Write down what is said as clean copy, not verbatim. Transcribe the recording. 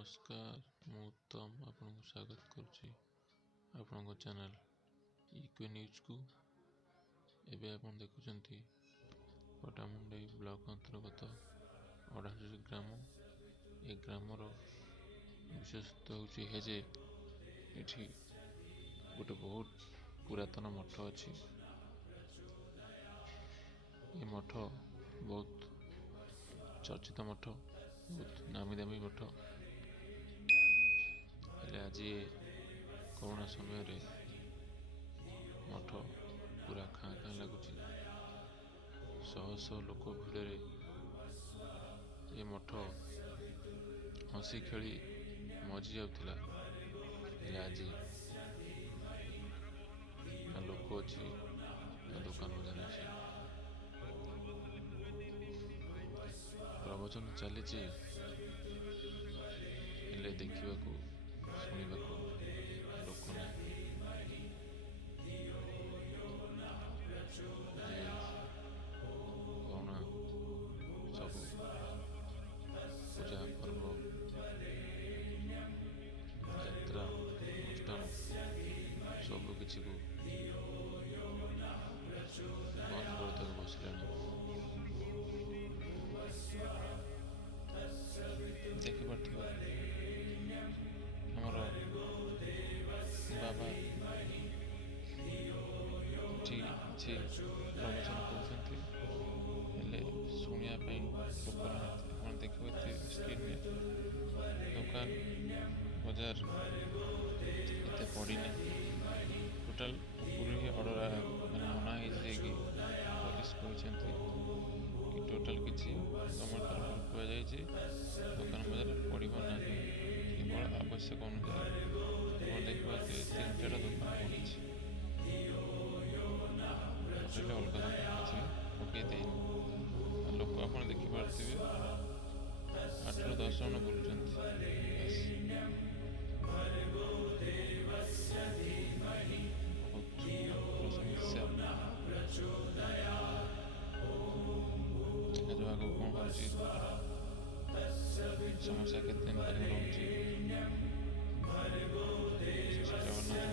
ନମସ୍କାର, ମୁଁ ଉତ୍ତମ ଆପଣଙ୍କୁ ସ୍ୱାଗତ କରୁଛି ଆପଣଙ୍କ ଚ୍ୟାନେଲ୍ ଇକ୍ୱେ ନ୍ୟୁଜ୍କୁ। ଏବେ ଆପଣ ଦେଖୁଛନ୍ତି ପଟ୍ଟାମୁଣ୍ଡାଇ ବ୍ଲକ ଅନ୍ତର୍ଗତ ଅଢ଼ାଜୁରି ଗ୍ରାମ। ଏ ଗ୍ରାମର ବିଶେଷତ୍ୱ ହେଉଛି ଏହା ଯେ ଏଠି ଗୋଟେ ବହୁତ ପୁରାତନ ମଠ ଅଛି। ଏ ମଠ ବହୁତ ଚର୍ଚ୍ଚିତ ମଠ, ବହୁତ ନାମୀ ଦାମୀ ମଠ। ହେଲେ ଆଜି କରୋନା ସମୟରେ ମଠ ପୁରା ଖାଁ ଖାଁ ଲାଗୁଛି। ଶହ ଶହ ଲୋକ ଭିଡ଼ରେ ଏ ମଠ ହସି ଖେଳି ମଜି ଯାଉଥିଲା। ହେଲେ ଆଜି ନା ଲୋକ ଅଛି, ନା ଦୋକାନ ବଜାର ଅଛି। ପ୍ରବଚନ ଚାଲିଛି, ହେଲେ ଦେଖିବାକୁ ଶୁଣିବାକୁ ଲୋକ ନାହିଁ। କରୋନା ସବୁ ପୂଜା ପର୍ବ, ଯାତ୍ରା ଅନୁଷ୍ଠାନ ସବୁ କିଛିକୁ ବନ୍ଦ କରିଦେବାକୁ ବସିଲାଣି। ଦେଖିପାରୁଥିବ ଆମର ବାବା ଏଠି କିଛି ପ୍ରବଚନ କରୁଛନ୍ତି, ହେଲେ ଶୁଣିବା ପାଇଁ ଲୋକ ନାହାନ୍ତି। ଆପଣ ଦେଖିପାରୁଥିବେ ସ୍କ୍ରିନ୍ରେ ଦୋକାନ ବଜାର ଏତେ ପଡ଼ିନି। ଟୋଟାଲ ଉପରୁ ହିଁ ଅର୍ଡ଼ର ମନା ହେଇଛି କି ପୋଲିସ କହିଛନ୍ତି କି ଟୋଟାଲ କିଛି ଗଭର୍ଣ୍ଣମେଣ୍ଟ ତରଫରୁ କୁହାଯାଇଛି ଦୋକାନ ବଜାର ପଡ଼ିବ ନାହିଁ, କେବଳ ଆବଶ୍ୟକ ଅନୁଯାୟୀ। ଆପଣ ଦେଖିପାରୁଥିବେ 3-4ଟା ଦୋକାନ ପଡ଼ିଛି, ଟୋଟାଲି ଅଲଗା ଦୋକାନ କିଛି ପକେଇ ଦେଇନି। ଲୋକ ଆପଣ ଦେଖିପାରୁଥିବେ 8-10 ଜଣ ବୁଲୁଛନ୍ତି। ଦେଖାଯାଉ ଆଗକୁ କ'ଣ ହେଉଛି, ସମସ୍ୟା କେତେ ଦିନ ପର୍ଯ୍ୟନ୍ତ ରହୁଛି। ଜଗନ୍ନାଥ